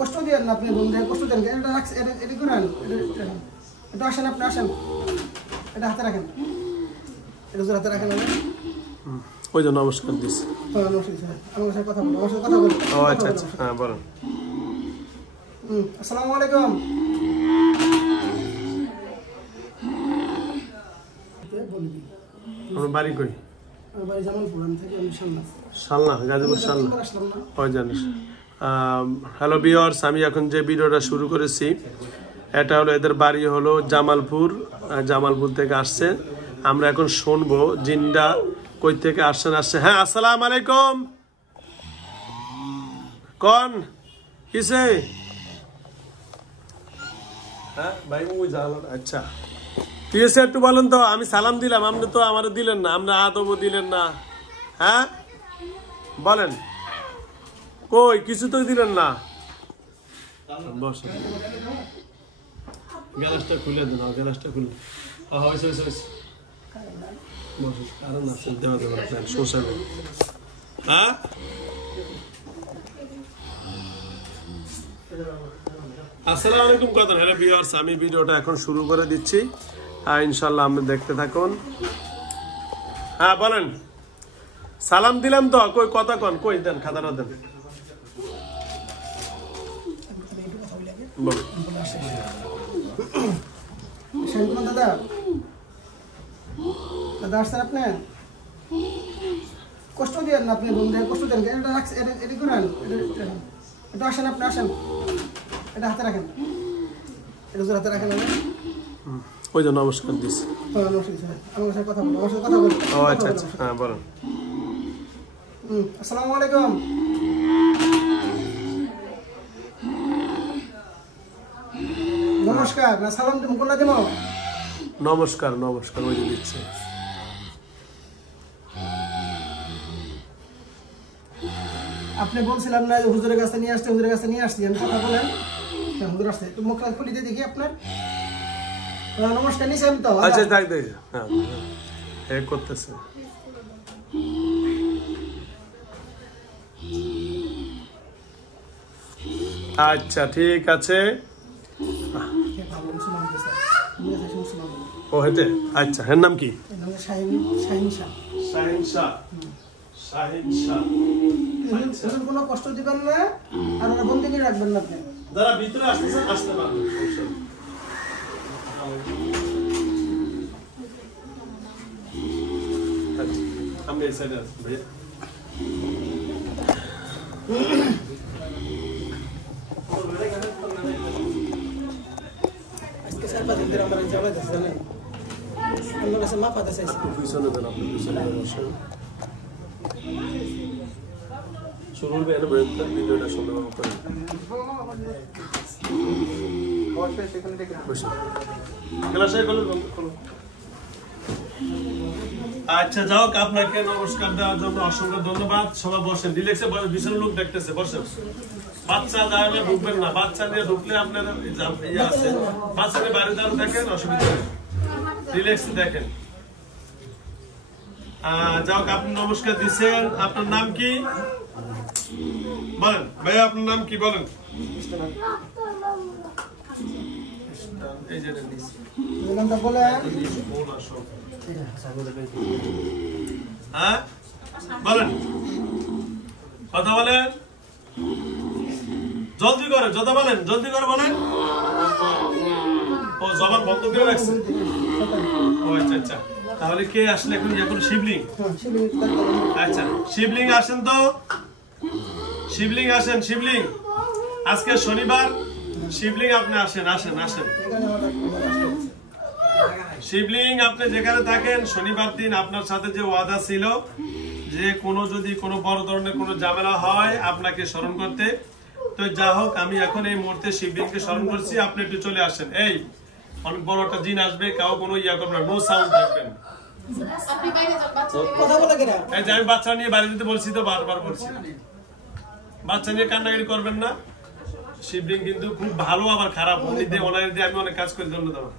কষ্ট দিয়েন না আপনি বন্ধু, কষ্ট দেন। এটা রাখছে, এটা করেন, এটা আসেন, আপনি আসেন, এটা হাতে রাখেন, এটা হাতে রাখেন। ওই জন্য নমস্কার দিচ্ছি। আমার সাথে কথা বলুন, আমার সাথে কথা বলুন। ও আচ্ছা আচ্ছা, হ্যাঁ বলুন। আসসালামু আলাইকুম। আমার বাড়ি কই? আমার বাড়ি জামালপুর, আমি থাকি শালনা। শালনা, গাজীপুর শালনা। ওই জানিস। হ্যালো ভিউয়ার্স, আমি এখন যে ভিডিওটা শুরু করেছি এটা হলো এদের বাড়ি হলো জামালপুর। জামালপুর থেকে আসছে। আমরা এখন শুনবো জিনটা কই থেকে আসছেন। হ্যাঁ, আসসালামু আলাইকুম। কোন কিসে? হ্যাঁ ভাই, আচ্ছা ঠিক আছে, একটু বলেন তো। আমি সালাম দিলাম, আপনি তো আমার দিলেন না, আপনি আদবও দিলেন না। হ্যাঁ বলেন, কই কিছু তো দিলেন না। গ্যালাসটা খুলে দেন, গ্যালাসটা খুলে। কারণ আছে দেওয়া দেওয়া শোষাবে। হ্যাঁ আসসালামু আলাইকুম। কথা হ্যালো ভিউয়ার্স, আমি ভিডিওটা এখন শুরু করে দিচ্ছি। ইনশাল্লাহ আপনি দেখতে থাকুন। হ্যাঁ বলেন, সালাম দিলাম তো, কই কথা কন, কই দেন, খাতাটা দেন। দাদা, দাদা আসছেন আপনি? কষ্ট দিয়েন না আপনি বন্ধু, কষ্ট দেন। এটা রাখছে, এটা করেন, এটা আসেন, আপনি আসেন, এটা হাতে রাখেন, এটা হাতে রাখেন। ওই জন্য নমস্কার দিচ্ছি। আমার সাথে কথা বলুন, আমার সাথে কথা বলুন। ও আচ্ছা আচ্ছা, হ্যাঁ বলুন। আসসালামু আলাইকুম। নমস্কার না সালাম দিব, কোনটা দিব? নমস্কার, নমস্কার ওই যে দিচ্ছে। আপনি বলছিলাম না হুজুরের কাছে নিয়ে আসতে, হুজুরের কাছে নিয়ে আসছি, আমি কথা বলেন। হুজুর আসছে, একটু মুখটা খুলে দিয়ে দেখি আপনার। নমস্কার নিছি আমি তো। আচ্ছা তাই দেখ, হ্যাঁ হ্যাঁ করতেছে। আচ্ছা ঠিক আছে। ও হেতে, আচ্ছা এর নাম কি? শাহিন শাহ। কোনো কষ্ট দিবেন না, আর বন্দি নিয়ে রাখবেন না আপনি। যারা ভিতরে আসতেছেন আসতে পারবেন। আমি এই সাইডে আছি ভাইয়া। আজকে 4-5 দিন ধরে আমার জ্বালা দিচ্ছে, জানেন? আমার কাছে মাফা দিচ্ছে। পিছনে দেন, আপনি পিছনে বসেন। শুরু হবে এর ব্রেকটা, ভিডিওটা সুন্দর করে আচ্ছা যাও, আপনাকে নমস্কার দেওয়ার জন্য অসংখ্য ধন্যবাদ। সবাই বসেন, রিল্যাক্সে বিশাল লোক দেখতেছে, বসেন। বাচ্চা যাবে ঢুকবেন না, বাচ্চা নিয়ে ঢুকলে আপনার ইয়ে আছে, বাচ্চা নিয়ে বাইরে দাঁড়িয়ে দেখেন, অসুবিধা নেই, রিল্যাক্সে দেখেন। যাও, আপনি নমস্কার দিচ্ছেন। আপনার নাম কি বলেন ভাইয়া, আপনার নাম কি বলেন? হ্যাঁ বলেন, কথা বলেন, জলদি করে, যত বলেন জলদি করে বলেন। ও জবান বন্ধ করে রাখছে। ও আচ্ছা আচ্ছা, তাহলে কে আসলে এখন? এখন শিবলিং। আচ্ছা শিবলিং আসেন তো, শিবলিং আসেন, শিবলিং আজকে শনিবার, শিবলিং আপনি আসেন, আসেন আসেন। শিবলিং আপনি যেখানে থাকেন, শনিবার দিন আপনার সাথে যে ওয়াদা ছিল যে যদি কোনো বড় ধরনের কোনো ঝামেলা হয় আপনাকে স্মরণ করতে, তো যা হোক আমি এখন এই মুহূর্তে শিবলিংকে স্মরণ করছি, আপনি একটু চলে আসেন। এই অনেক বড় একটা জিন আসবে, কাউ কোনো ইয়া করবে না, নো সাউন্ড থাকবেন। এই যে আমি বাচ্চা নিয়ে বাইরে যেতে বলছি, তো বারবার বলছি বাচ্চা নিয়ে কান্নাকাটি করবেন না। শিবলিং কিন্তু খুব ভালো আবার খারাপ, উনি দিয়ে ওনার দিয়ে আমি অনেক কাজ করি। ধন্যবাদ।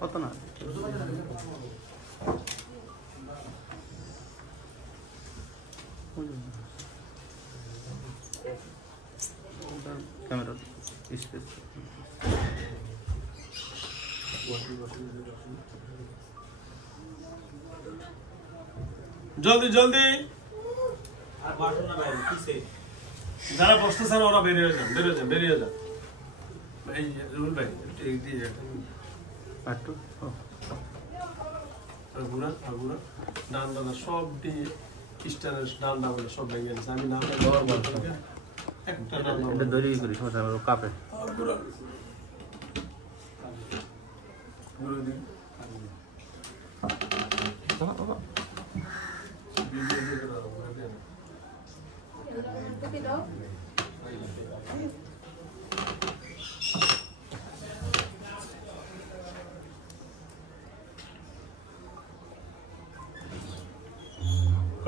কত না ক্যামেরা স্পেস জলদি জলদি যারা বসতেছেন ওরা বেরিয়ে যান বেরিয়ে যান এই রুল ভাই এই দিয়ে একটু আগুরা ডান ডান সব দিয়ে খ্রিস্টানের ডান ডান সব ভেঙে গেছে আমি না একটা ডান এটা দড়ি করি সমস্যা আমার কাপে আগুরা গুরু দিন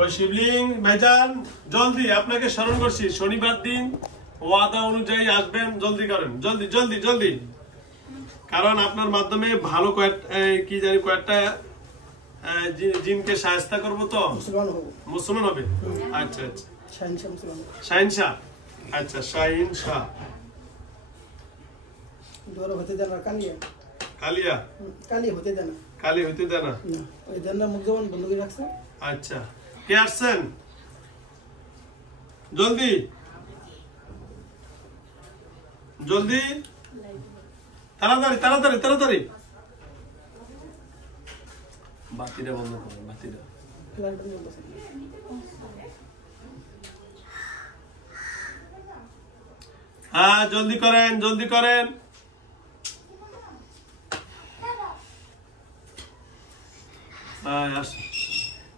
শিবলিং ভাইজান জলদি আপনাকে স্মরণ করছি শনিবার দিন ওয়াদা অনুযায়ী আসবেন জলদি করেন জলদি জলদি জলদি কারণ আপনার মাধ্যমে ভালো কয়েকটা জিনকে সাহায্য করবো তো মুসলমান হবে আচ্ছা আচ্ছা শাহিন শাহ আচ্ছা শাহিন শাহ কালিয়া কালি হইতে দেনা আচ্ছা কে আসছেন জলদি জলদি তাড়াতাড়ি তাড়াতাড়ি তাড়াতাড়ি বাতিটা বন্ধ করেন বাতিটা হ্যাঁ জলদি করেন জলদি করেন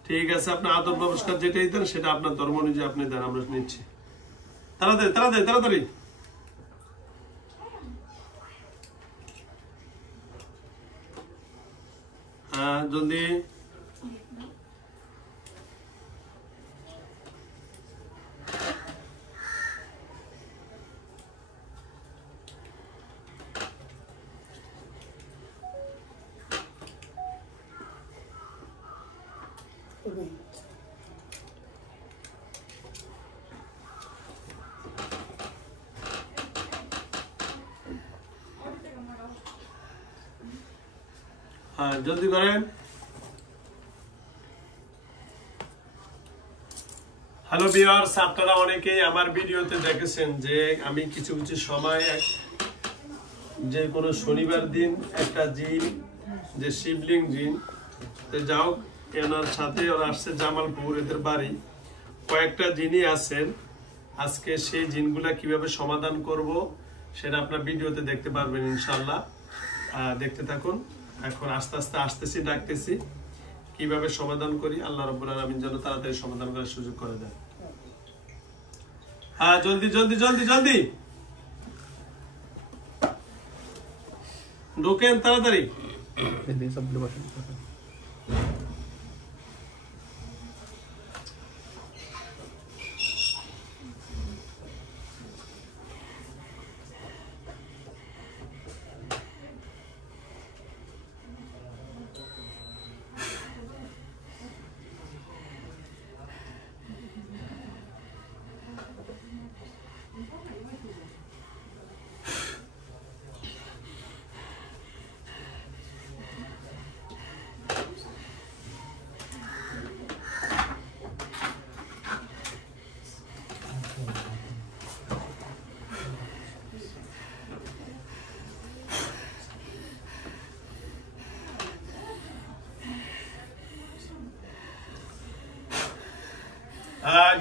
ঠিক আছে আপনার আদব নমস্কার যেটাই দেন সেটা আপনার ধর্ম অনুযায়ী আপনি দেন আমরা নিচ্ছি তাড়াতাড়ি তাড়াতাড়ি তাড়াতাড়ি হ্যাঁ জলদি হ্যাঁ জলদি করেন হ্যালো ভিউয়ার্স আপনারা অনেকেই আমার ভিডিওতে দেখেছেন যে আমি কিছু কিছু সময় যে কোনো শনিবার দিন একটা জিন যে শিবলিং জিন যাও এনার সাথে ওরা আসছে জামালপুর এদের বাড়ি কয়েকটা জিনই আছেন আজকে সেই জিনগুলা কিভাবে সমাধান করব সেটা আপনার ভিডিওতে দেখতে পারবেন ইনশাআল্লাহ দেখতে থাকুন এখন আস্তে আস্তে আসতেছি ডাকতেছি কিভাবে সমাধান করি আল্লাহ রাব্বুল আলামিন যেন তাড়াতাড়ি সমাধান করার সুযোগ করে দেন হ্যাঁ জলদি জলদি জলদি জলদি ঢোকেন তাড়াতাড়ি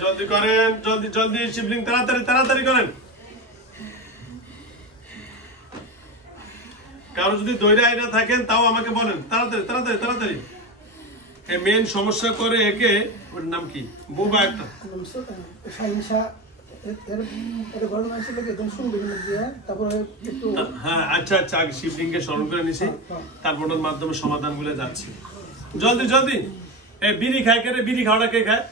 জলদি করেন জলদি জলদি শিবলিং তাড়াতাড়ি তাড়াতাড়ি করেন কারো যদি দৈরা আইনা থাকেন তাও আমাকে বলেন তাড়াতাড়ি তাড়াতাড়ি তাড়াতাড়ি এই মেন সমস্যা করে একে ওর নাম কি বুবা একটা হ্যাঁ আচ্ছা আচ্ছা আগে শিবলিং কে স্মরণ করে নিছি তারপর ওর মাধ্যমে সমাধান গুলো যাচ্ছে জলদি জলদি এই বিড়ি খায় কে রে বিড়ি খাওয়াটা কে খায়